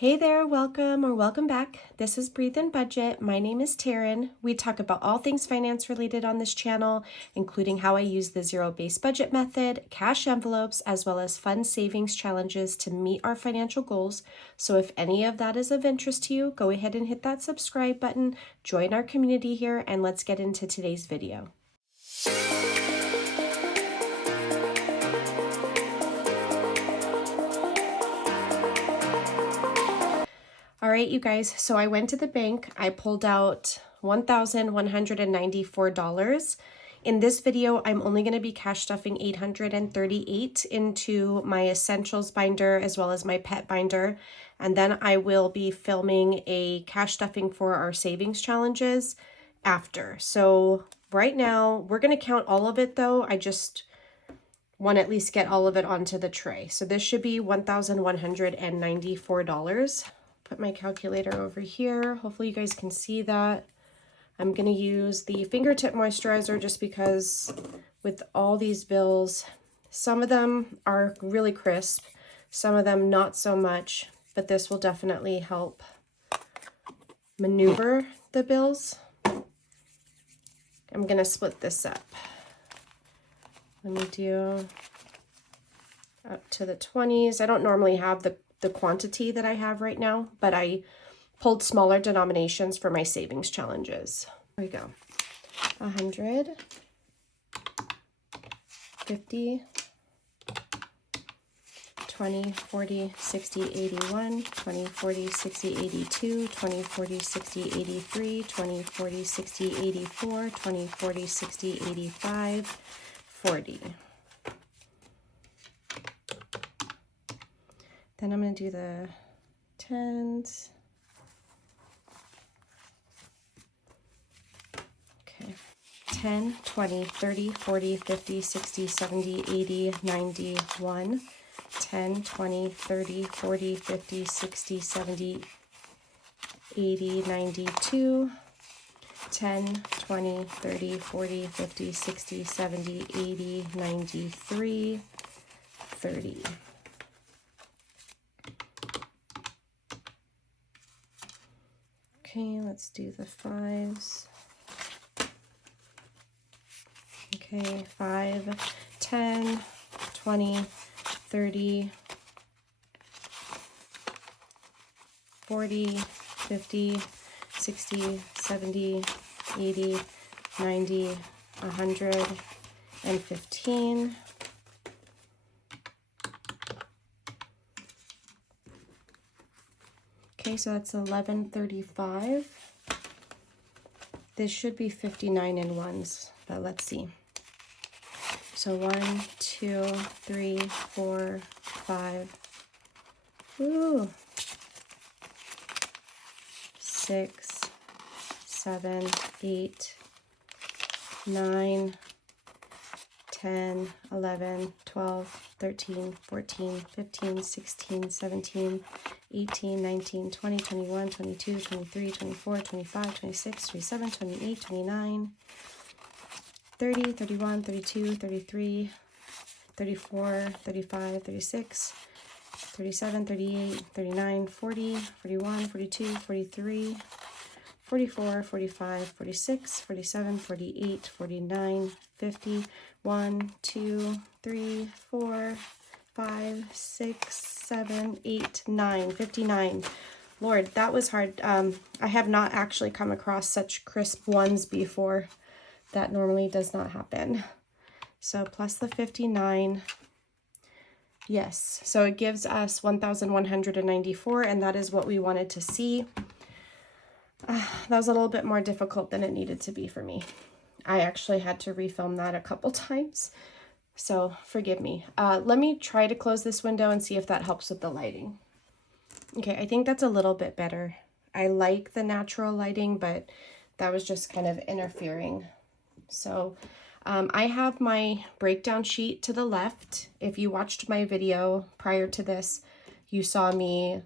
Hey there, welcome or welcome back. This is Breathe and Budget. My name is Taryn. We talk about all things finance related on this channel, including how I use the zero-based budget method, cash envelopes, as well as fun savings challenges to meet our financial goals. So if any of that is of interest to you, go ahead and hit that subscribe button, join our community here, and let's get into today's video. All right, you guys, so I went to the bank. I pulled out $1,194. In this video, I'm only going to be cash stuffing $838 into my essentials binder as well as my pet binder. And then I will be filming a cash stuffing for our savings challenges after. So right now, we're going to count all of it though. I just want to at least get all of it onto the tray. So this should be $1,194. Put my calculator over here. Hopefully you guys can see that. I'm going to use the fingertip moisturizer just because with all these bills, some of them are really crisp, some of them not so much, but this will definitely help maneuver the bills. I'm going to split this up. Let me do up to the 20s. I don't normally have the quantity that I have right now, but I pulled smaller denominations for my savings challenges. Here we go. 100, 50, 20, 40, 60, 81, 20, 40, 60, 82, 20, 40, 60, 83, 20, 40, 60, 84, 20, 40, 60, 85, 40. Then I'm going to do the tens. Okay. 10, 20, 30, 40, 50, 60, 70, 80, 91. 10, 20, 30, 40, 50, 60, 70, 80, 92. 10, 20, 30, 40, 50, 60, 70, 80, 93, 30. Okay, let's do the fives. Okay, 5, 10, 20, 30, 40, 50, 60, 70, 80, 90, 115. Okay, so that's 1135. This should be 59 in ones, but let's see. So 1, 2, 3, 4, 5. Ooh. 6, 7, 8, 9, 10, 11, 12, 13, 14, 15, 16, 17, 18, 19, 20, 21, 22, 23, 24, 25, 26, 27, 28, 29, 30, 31, 32, 33, 34, 35, 36, 37, 38, 39, 40, 41, 42, 43, 44, 45, 46, 47, 48, 49, 50, 1, 2, 3, 4, 5, 6, 7, 8, 9, 59. Lord, that was hard. I have not actually come across such crisp ones before. That normally does not happen. So plus the 59. Yes, so it gives us 1,194, and that is what we wanted to see. That was a little bit more difficult than it needed to be for me. I actually had to refilm that a couple times. So forgive me. Let me try to close this window and see if that helps with the lighting. Okay, I think that's a little bit better. I like the natural lighting, but that was just kind of interfering. So I have my breakdown sheet to the left. If you watched my video prior to this, you saw me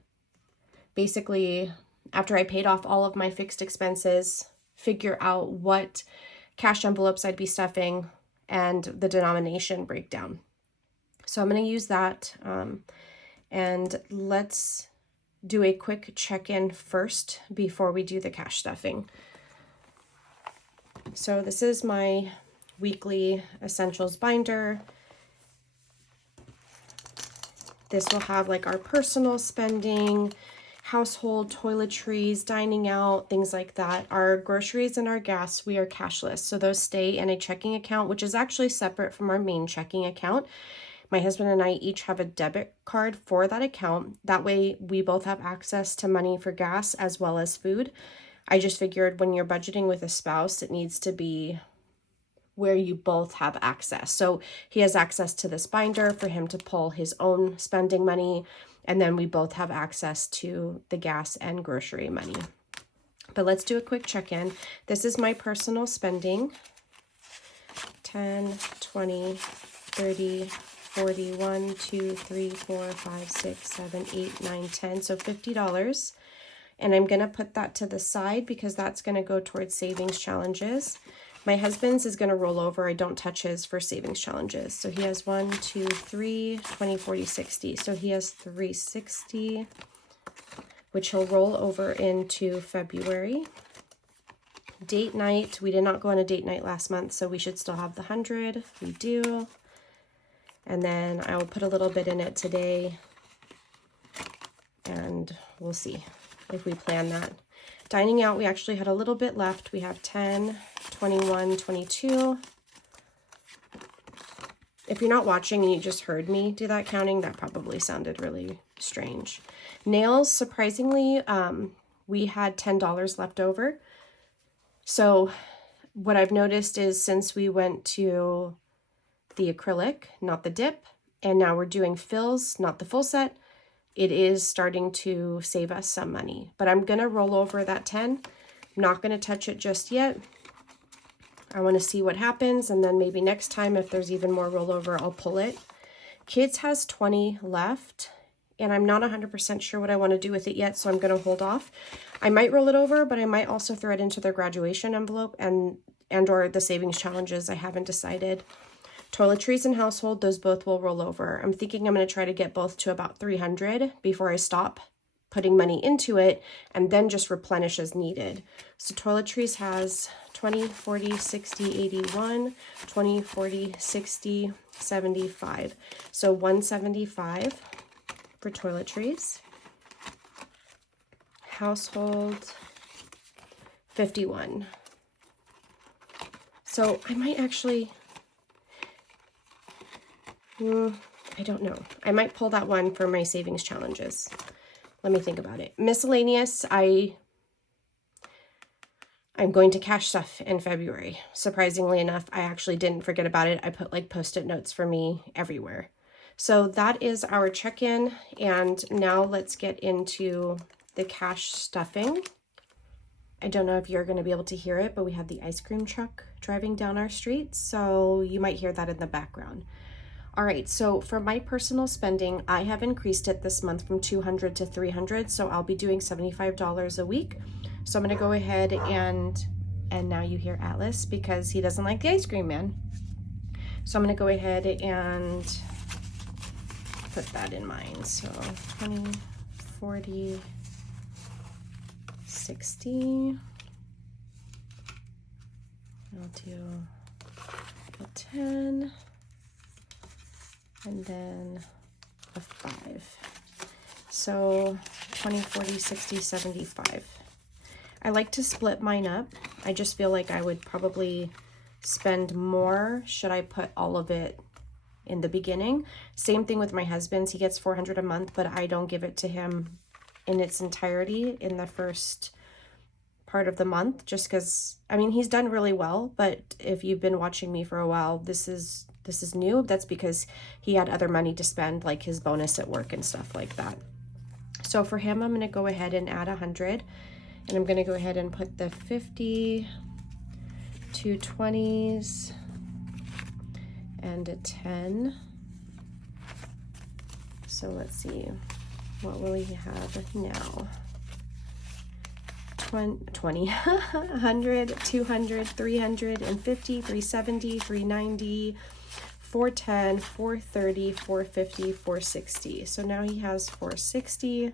basically, after I paid off all of my fixed expenses, figure out what cash envelopes I'd be stuffing, and the denomination breakdown. So I'm going to use that, and let's do a quick check-in first before we do the cash stuffing. So this is my weekly essentials binder. This will have like our personal spending, household, toiletries, dining out, things like that. Our groceries and our gas, we are cashless. So those stay in a checking account, which is actually separate from our main checking account. My husband and I each have a debit card for that account. That way we both have access to money for gas as well as food. I just figured when you're budgeting with a spouse, it needs to be where you both have access. So he has access to this binder for him to pull his own spending money, and then we both have access to the gas and grocery money. But let's do a quick check-in. This is my personal spending. 10, 20, 30, 40, 1, 2, 3, 4, 5, 6, 7, 8, 9, 10. So $50. And I'm going to put that to the side because that's going to go towards savings challenges. My husband's is going to roll over. I don't touch his for savings challenges. So he has 1, 2, 3, 20, 40, 60. So he has 360, which he'll roll over into February. Date night. We did not go on a date night last month, so we should still have the 100. We do. And then I will put a little bit in it today, and we'll see if we plan that. Dining out, we actually had a little bit left. We have 10, 21, 22. If you're not watching and you just heard me do that counting, that probably sounded really strange. Nails, surprisingly, we had $10 left over. So what I've noticed is since we went to the acrylic, not the dip, and now we're doing fills, not the full set, it is starting to save us some money. But I'm going to roll over that 10. I'm not going to touch it just yet. I want to see what happens, and then maybe next time, if there's even more rollover, I'll pull it. Kids has 20 left, and I'm not 100% sure what I want to do with it yet, so I'm going to hold off. I might roll it over, but I might also throw it into their graduation envelope and or the savings challenges. I haven't decided. Toiletries and household, those both will roll over. I'm thinking I'm going to try to get both to about 300 before I stop putting money into it and then just replenish as needed. So toiletries has 20, 40, 60, 81, 20, 40, 60, 75. So 175 for toiletries. Household, 51. So I might actually... I don't know. I might pull that one for my savings challenges. Let me think about it. Miscellaneous, I'm going to cash stuff in February. Surprisingly enough, I actually didn't forget about it. I put like Post-it notes for me everywhere. So that is our check-in. And now let's get into the cash stuffing. I don't know if you're going to be able to hear it, but we have the ice cream truck driving down our street. So you might hear that in the background. All right, so for my personal spending, I have increased it this month from $200 to $300, so I'll be doing $75 a week. So I'm gonna go ahead and now you hear Atlas because he doesn't like the ice cream man. So I'm gonna go ahead and put that in mine. So 20, 40, 60. I'll do a 10. And then a 5. So 20, 40, 60, 75. I like to split mine up. I just feel like I would probably spend more should I put all of it in the beginning. Same thing with my husband's. He gets $400 a month, but I don't give it to him in its entirety in the first part of the month, just because, I mean, he's done really well, but if you've been watching me for a while, this is new. That's because he had other money to spend, like his bonus at work and stuff like that. So for him, I'm going to go ahead and add 100, and I'm going to go ahead and put the 50, 2 20s, and a 10. So let's see, what will he have now? 20, 100, 200, 350, 370, 390, 410, 430, 450, 460. So now he has 460.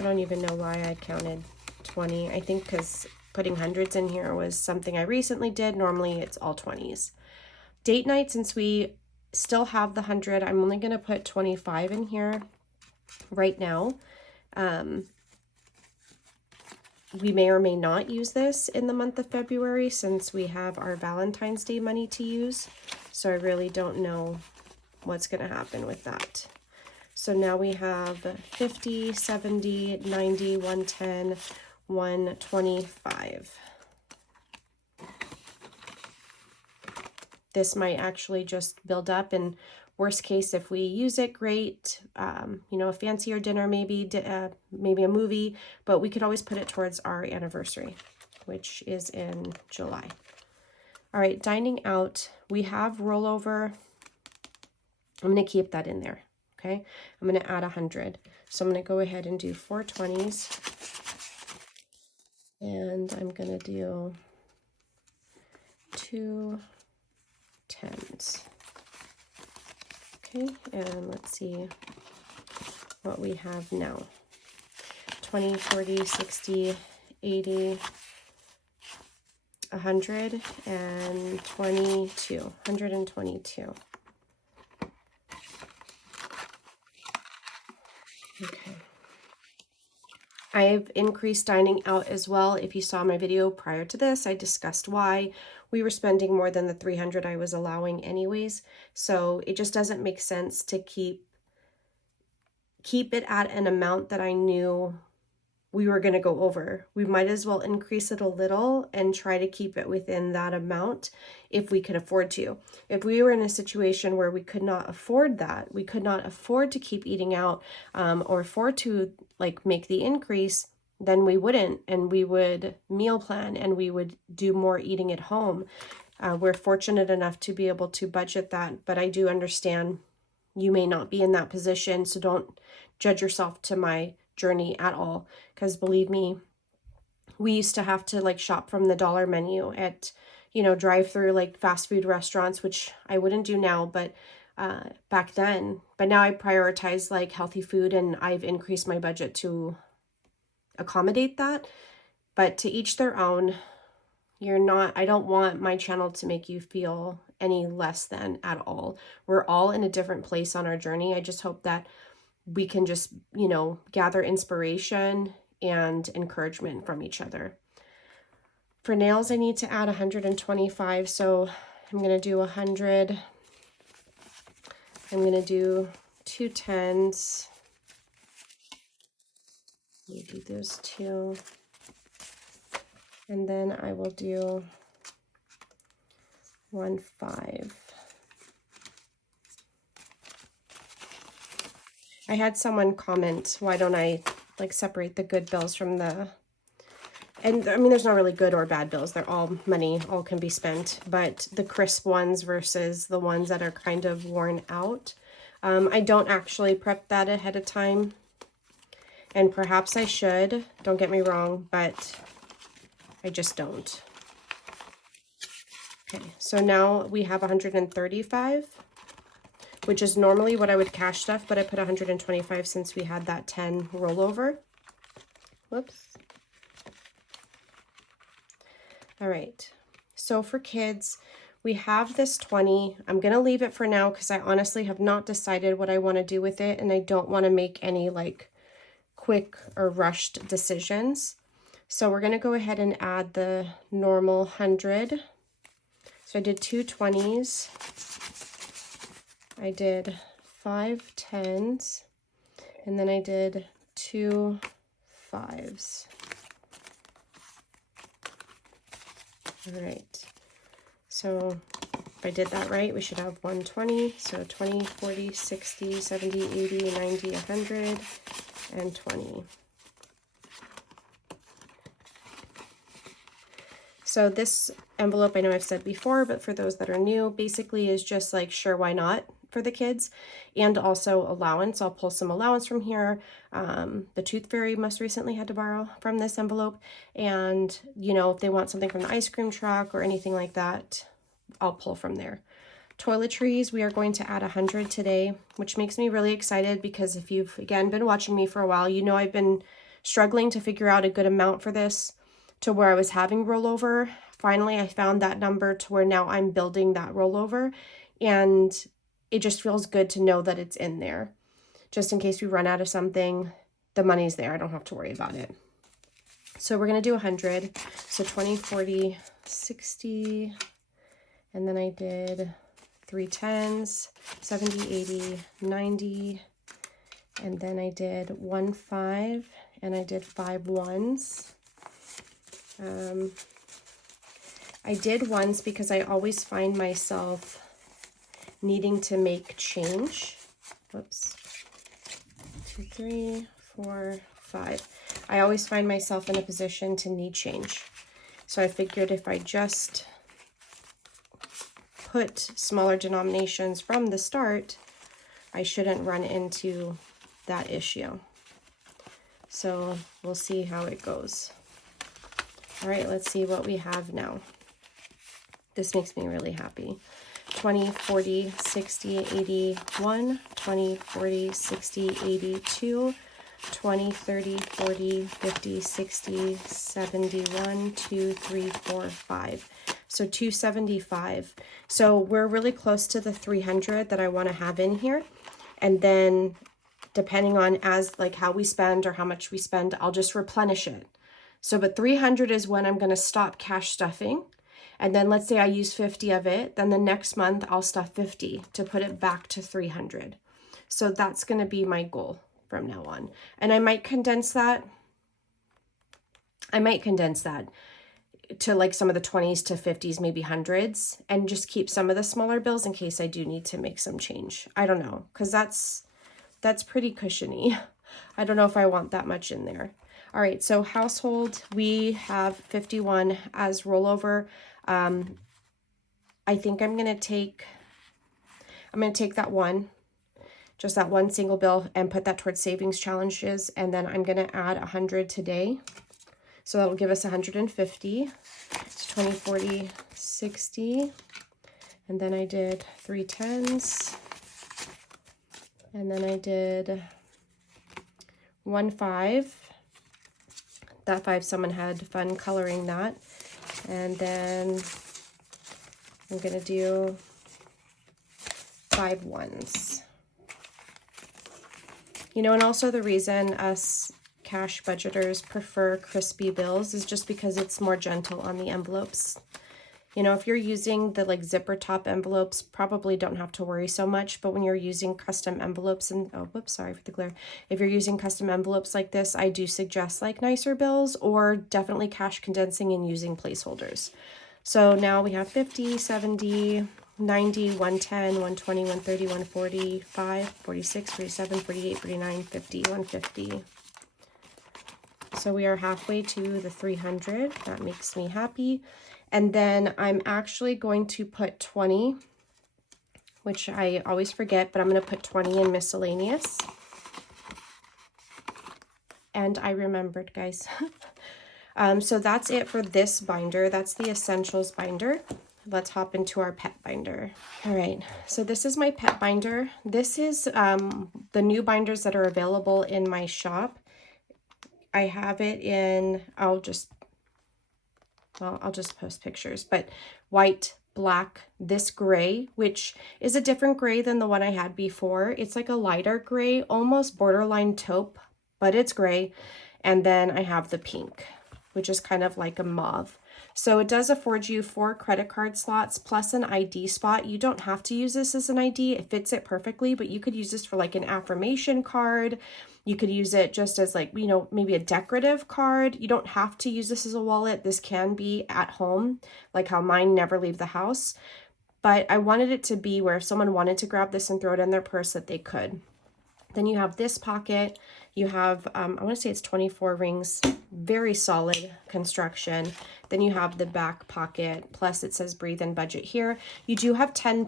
I don't even know why I counted 20. I think because putting hundreds in here was something I recently did. Normally it's all 20s. Date night, since we still have the 100, I'm only going to put 25 in here right now. We may or may not use this in the month of February since we have our Valentine's Day money to use. So I really don't know what's going to happen with that. So now we have 50, 70, 90, 110, 125. This might actually just build up, and worst case, if we use it, great. You know, a fancier dinner, maybe a movie, but we could always put it towards our anniversary, which is in July. All right, dining out, we have rollover. I'm going to keep that in there, okay? I'm going to add 100. So I'm going to go ahead and do 4 20s. And I'm going to do 2 10s. Okay, and let's see what we have now. 20, 40, 60, 80, 100, and 22. 122. Okay. I've increased dining out as well. If you saw my video prior to this, I discussed why. We were spending more than the 300 I was allowing anyways. So it just doesn't make sense to keep it at an amount that I knew we were going to go over. We might as well increase it a little and try to keep it within that amount if we could afford to. If we were in a situation where we could not afford that, we could not afford to keep eating out or afford to like make the increase, then we wouldn't, and we would meal plan and we would do more eating at home. We're fortunate enough to be able to budget that, but I do understand you may not be in that position, so don't judge yourself to my journey at all, because believe me, we used to have to like shop from the dollar menu at, you know, drive through like fast food restaurants, which I wouldn't do now, but back then. But now I prioritize like healthy food, and I've increased my budget to accommodate that. But to each their own. I don't want my channel to make you feel any less than at all. We're all in a different place on our journey. I just hope that we can just, you know, gather inspiration and encouragement from each other. For nails, I need to add 125. So I'm going to do 100. I'm going to do 2 10s. Maybe those 2. And then I will do 1 5. I had someone comment, why don't I like separate the good bills from the, and I mean, there's not really good or bad bills. They're all money, all can be spent, but the crisp ones versus the ones that are kind of worn out. I don't actually prep that ahead of time, and perhaps I should, don't get me wrong, but I just don't. Okay, so now we have 135, which is normally what I would cash stuff, but I put 125 since we had that 10 rollover. Whoops. All right, so for kids, we have this 20. I'm going to leave it for now because I honestly have not decided what I want to do with it, and I don't want to make any like quick or rushed decisions. So we're going to go ahead and add the normal 100. So I did 2 20s. I did 5 10s. And then I did 2 5s. All right. So if I did that right, we should have 120. So 20, 40, 60, 70, 80, 90, 100, and 20. So this envelope, I know I've said before, but for those that are new, basically is just like, sure, why not for the kids, and also allowance. I'll pull some allowance from here. The Tooth Fairy most recently had to borrow from this envelope. And, you know, if they want something from the ice cream truck or anything like that, I'll pull from there. Toiletries, we are going to add 100 today, which makes me really excited because if you've, again, been watching me for a while, you know I've been struggling to figure out a good amount for this to where I was having rollover. Finally, I found that number to where now I'm building that rollover, and it just feels good to know that it's in there. Just in case we run out of something, the money's there. I don't have to worry about it. So we're going to do 100. So 20, 40, 60, and then I did 3 10s, 70, 80, 90, and then I did 1 5, and I did 5 1s. I did 1s because I always find myself needing to make change. Whoops. 2, 3, 4, 5. I always find myself in a position to need change. So I figured if I just put smaller denominations from the start, I shouldn't run into that issue. So we'll see how it goes. All right, let's see what we have now. This makes me really happy. 20, 40, 60, 81, 20, 40, 60, 82, 20, 30, 40, 50, 60, 71, 2, 3, 4, 5. So 275. So we're really close to the 300 that I want to have in here. And then depending on as like how we spend or how much we spend, I'll just replenish it. So, but 300 is when I'm going to stop cash stuffing. And then let's say I use 50 of it, then the next month I'll stuff 50 to put it back to 300. So that's going to be my goal from now on. And I might condense that. To like some of the 20s to 50s, maybe 100s, and just keep some of the smaller bills in case I do need to make some change. I don't know, because that's pretty cushiony. I don't know if I want that much in there. All right, so household, we have 51 as rollover. I think I'm going to take that one, just that one single bill, and put that towards savings challenges. And then I'm going to add 100 today. So that will give us 150. It's 20, 40, 60. And then I did 3 10s. And then I did 1 5. That 5, someone had fun coloring that. And then I'm going to do 5 1s. You know, and also the reason us cash budgeters prefer crispy bills is just because it's more gentle on the envelopes. You know, if you're using the like zipper top envelopes, probably don't have to worry so much. But when you're using custom envelopes and, oh, whoops, sorry for the glare. If you're using custom envelopes like this, I do suggest like nicer bills or definitely cash condensing and using placeholders. So now we have 50, 70, 90, 110, 120, 130, 145, 46, 47, 48, 49, 50, 150. So we are halfway to the 300. That makes me happy. And then I'm actually going to put 20, which I always forget, but I'm going to put 20 in miscellaneous. And I remembered, guys. So that's it for this binder. That's the Essentials binder. Let's hop into our pet binder. All right, so this is my pet binder. This is the new binders that are available in my shop. I have it in, I'll just post pictures, but white, black, this gray, which is a different gray than the one I had before. It's like a lighter gray, almost borderline taupe, but it's gray. And then I have the pink, which is kind of like a mauve. So it does afford you 4 credit card slots plus an ID spot. You don't have to use this as an ID. It fits it perfectly, but you could use this for like an affirmation card. You could use it just as like, you know, maybe a decorative card. You don't have to use this as a wallet. This can be at home, like how mine never leave the house. But I wanted it to be where if someone wanted to grab this and throw it in their purse that they could. Then you have this pocket. You have, I want to say it's 24 rings, very solid construction. Then you have the back pocket, plus it says breathe and budget here. You do have 10.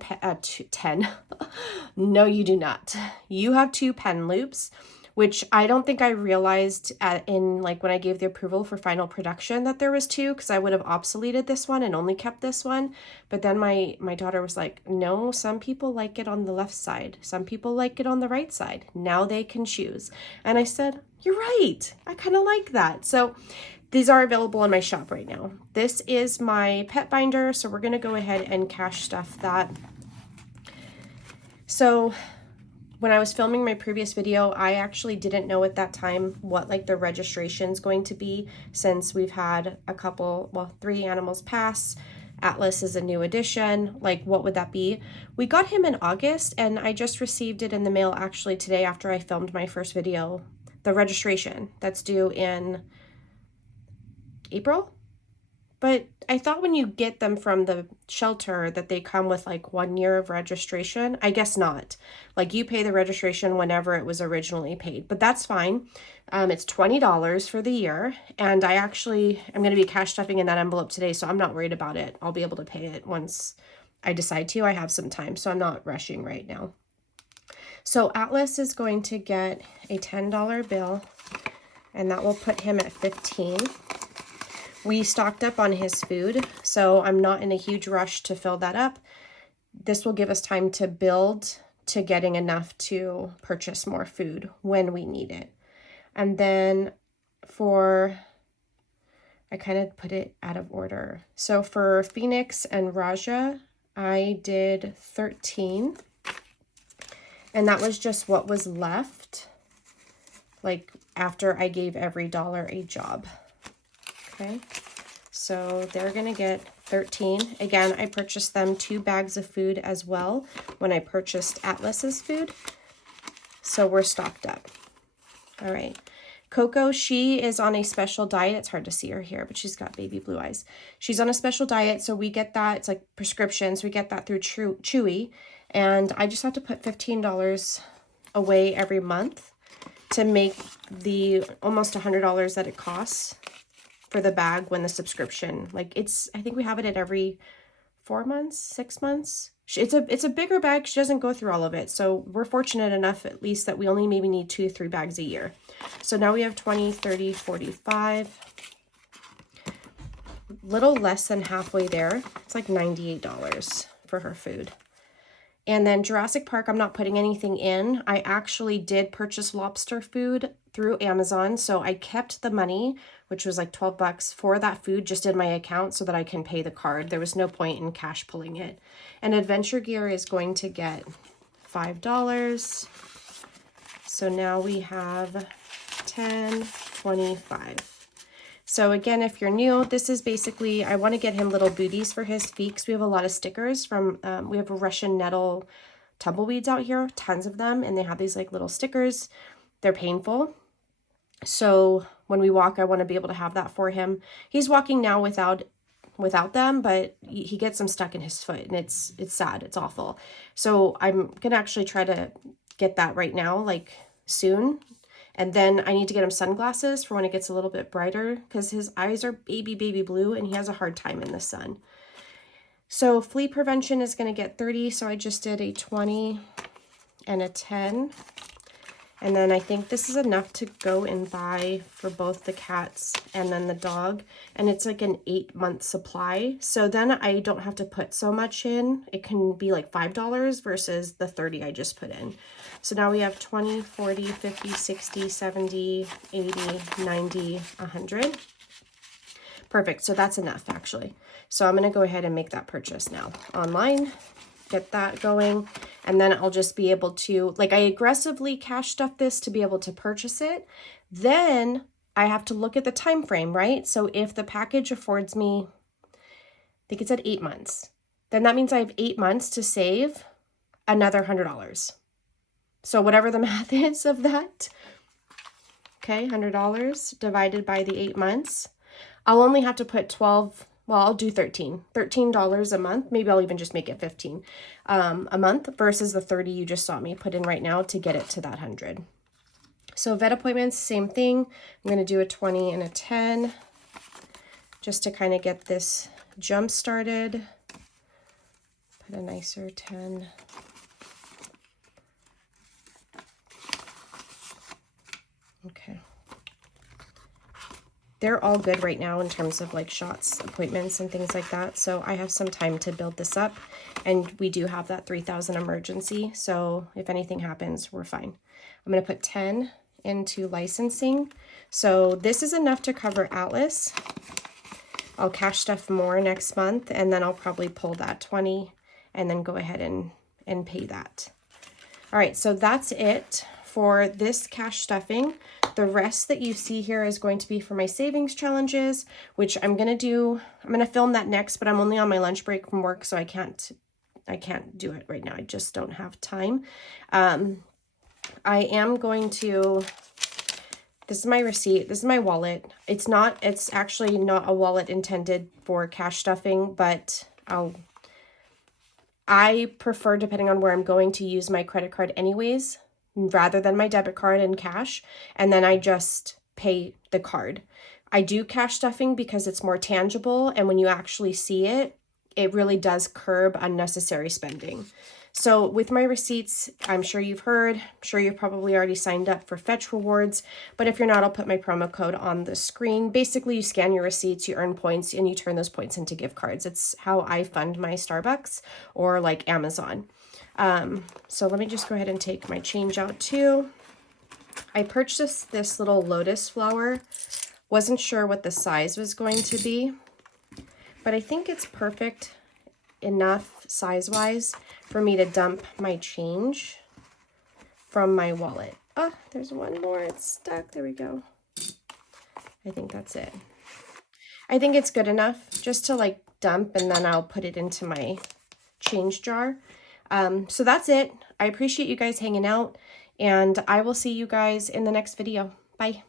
No, you do not. You have 2 pen loops. which I don't think I realized in like when I gave the approval for final production that there was 2, because I would have obsoleted this one and only kept this one. But then my daughter was like, no, some people like it on the left side. Some people like it on the right side. Now they can choose. And I said, you're right. I kind of like that. So these are available in my shop right now. This is my pet binder. So we're going to go ahead and cash stuff that. So when I was filming my previous video, I actually didn't know at that time what like the registration is going to be, since we've had a couple, well, 3 animals pass. Atlas is a new addition. Like, what would that be? We got him in August, and I just received it in the mail actually today after I filmed my first video. The registration that's due in April. But I thought when you get them from the shelter that they come with like 1 year of registration. I guess not. Like, you pay the registration whenever it was originally paid, but that's fine. It's $20 for the year, and I'm going to be cash stuffing in that envelope today, so I'm not worried about it. I'll be able to pay it once I decide to. I have some time, so I'm not rushing right now. So Atlas is going to get a $10 bill, and that will put him at 15. We stocked up on his food, so I'm not in a huge rush to fill that up. This will give us time to build to getting enough to purchase more food when we need it. And then I kind of put it out of order. So for Phoenix and Raja, I did 13. And that was just what was left, like after I gave every dollar a job. Okay, so they're going to get 13. Again, I purchased them 2 bags of food as well when I purchased Atlas's food. So we're stocked up. All right. Coco, she is on a special diet. It's hard to see her here, but she's got baby blue eyes. She's on a special diet, so we get that. It's like prescription, so we get that through Chewy. And I just have to put $15 away every month to make the almost $100 that it costs for the bag when the subscription, like I think we have it at every 4 months, 6 months. It's a bigger bag. She doesn't go through all of it. So we're fortunate enough at least that we only maybe need 2 to 3 bags a year. So now we have 20, 30, 45, little less than halfway there. It's like $98 for her food. And then Jurassic Park, I'm not putting anything in. I actually did purchase lobster food through Amazon. So I kept the money, which was like 12 bucks for that food, just in my account so that I can pay the card. There was no point in cash pulling it. And Adventure Gear is going to get $5. So now we have 10, 25. So again, if you're new, this is basically, I want to get him little booties for his feet because we have a lot of stickers from, we have Russian nettle tumbleweeds out here, tons of them, and they have these like little stickers. They're painful. So when we walk, I want to be able to have that for him. He's walking now without them, but he gets them stuck in his foot, and it's sad. It's awful. So I'm going to actually try to get that right now, like soon. And then I need to get him sunglasses for when it gets a little bit brighter because his eyes are baby blue and he has a hard time in the sun. So flea prevention is going to get 30. So I just did a 20 and a 10. And then I think this is enough to go and buy for both the cats and then the dog. And it's like an 8-month supply. So then I don't have to put so much in. It can be like $5 versus the 30 I just put in. So now we have 20, 40, 50, 60, 70, 80, 90, 100. Perfect. So that's enough actually. So I'm going to go ahead and make that purchase now online. Get that going, and then I'll just be able to, like, I aggressively cash stuff this to be able to purchase it. Then I have to look at the time frame, right? So if the package affords me, I think it's at 8 months, then that means I have 8 months to save another $100. So whatever the math is of that, okay, $100 divided by the 8 months, I'll only have to put 12. Well, I'll do $13 a month. Maybe I'll even just make it 15 a month versus the 30 you just saw me put in right now to get it to that 100. So vet appointments, same thing. I'm going to do a 20 and a 10 just to kind of get this jump started. Put a nicer 10. they're all good right now in terms of like shots, appointments, and things like that. So I have some time to build this up, and we do have that 3,000 emergency. So if anything happens, we're fine. I'm going to put 10 into licensing. So this is enough to cover Atlas. I'll cash stuff more next month, and then I'll probably pull that 20 and then go ahead and pay that. All right, so that's it for this cash stuffing. The rest that you see here is going to be for my savings challenges, which I'm going to film that next, but I'm only on my lunch break from work, so I can't do it right now. I just don't have time. I am going to, this is my receipt. This is my wallet. It's actually not a wallet intended for cash stuffing, but I prefer, depending on where I'm going, to use my credit card anyways, rather than my debit card and cash, and then I just pay the card. I do cash stuffing because it's more tangible, and when you actually see it, it really does curb unnecessary spending. So with my receipts, I'm sure you've heard, I'm sure you've probably already signed up for Fetch Rewards, but if you're not, I'll put my promo code on the screen. Basically, you scan your receipts, you earn points, and you turn those points into gift cards. It's how I fund my Starbucks or like Amazon. So let me just go ahead and take my change out too. I purchased this little lotus flower. Wasn't sure what the size was going to be, but I think it's perfect enough size-wise for me to dump my change from my wallet. Oh, there's one more. It's stuck. There we go. I think that's it. I think it's good enough just to like dump, and then I'll put it into my change jar. So that's it. I appreciate you guys hanging out, and I will see you guys in the next video. Bye.